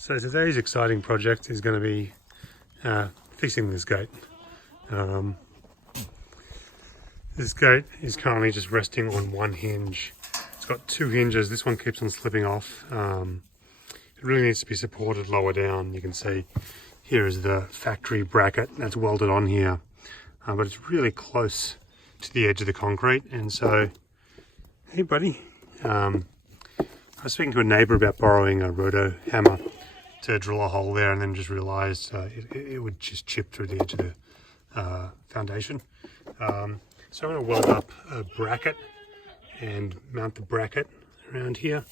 So today's exciting project is going to be fixing this gate. This gate is currently just resting on one hinge. It's got two hinges. This one keeps on slipping off. It really needs to be supported lower down. You can see here is the factory bracket that's welded on here, but it's really close to the edge of the concrete. And so, hey buddy, I was speaking to a neighbor about borrowing a roto hammer to drill a hole there, and then just realized it would just chip through the edge of the foundation. So I'm going to weld up a bracket and mount the bracket around here,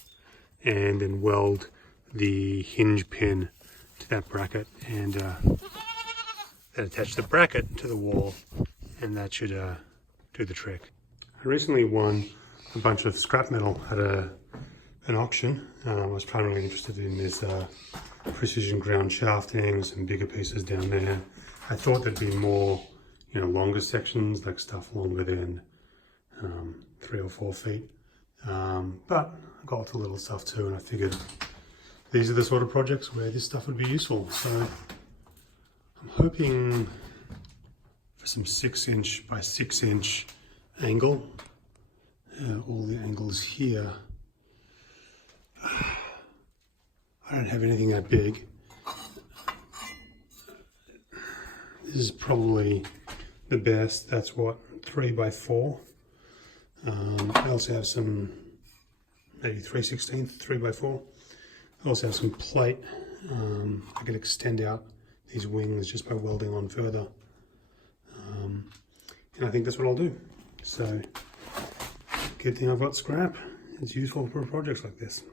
and then weld the hinge pin to that bracket, and then attach the bracket to the wall, and that should do the trick. I recently won a bunch of scrap metal at an auction. I was primarily interested in this precision ground shafting, some bigger pieces down there. I thought there'd be more, longer sections, like stuff longer than 3 or 4 feet. But I got the little stuff too, and I figured these are the sort of projects where this stuff would be useful. So I'm hoping for some 6" by 6" angle. All the angles here. I don't have anything that big. This is probably the best. That's what, 3 by 4. I also have some, maybe 3/16, 3 by 4. I also have some plate. I can extend out these wings just by welding on further. And I think that's what I'll do. So, good thing I've got scrap. It's useful for projects like this.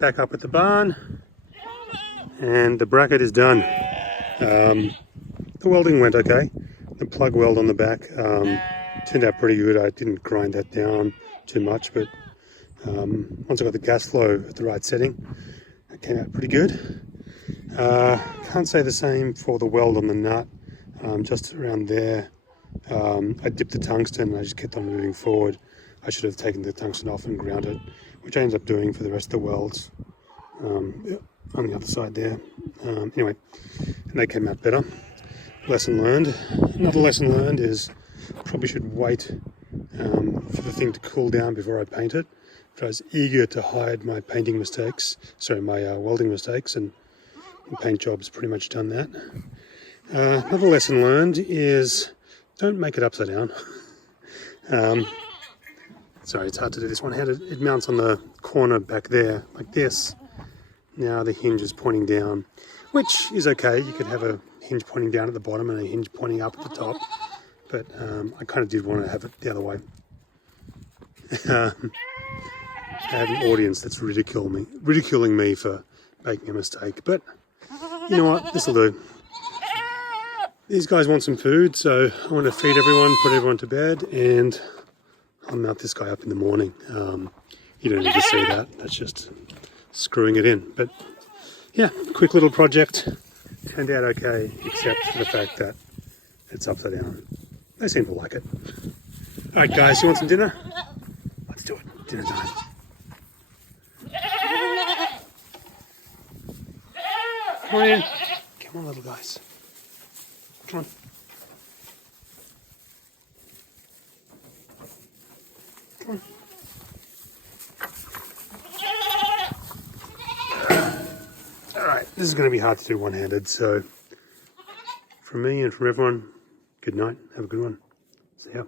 back up at the barn, and the bracket is done. The welding went okay. The plug weld on the back turned out pretty good. I didn't grind that down too much, but once I got the gas flow at the right setting, it came out pretty good. Can't say the same for the weld on the nut. Just around there, I dipped the tungsten and I just kept on moving forward. I should have taken the tungsten off and ground it, which I ended up doing for the rest of the welds on the other side there. Anyway, and they came out better. Lesson learned. Another lesson learned is probably should wait for the thing to cool down before I paint it. But I was eager to hide my painting mistakes, my welding mistakes, and the paint job's pretty much done that. Another lesson learned is don't make it upside down. Sorry, it's hard to do this one-handed. It mounts on the corner back there, like this. Now the hinge is pointing down, which is okay. You could have a hinge pointing down at the bottom and a hinge pointing up at the top. But I kind of did want to have it the other way. I have an audience that's ridiculing me for making a mistake. But you know what? This will do. These guys want some food, so I want to feed everyone, put everyone to bed, and I'll mount this guy up in the morning. You don't need to see that. That's just screwing it in. But yeah, quick little project. Turned out okay, except for the fact that it's upside down. They seem to like it. All right, guys, you want some dinner? Let's do it. Dinner time. Come on in. Come on, little guys. Come on. Come on. Alright, this is going to be hard to do one-handed, so from me and from everyone, good night. Have a good one. See ya.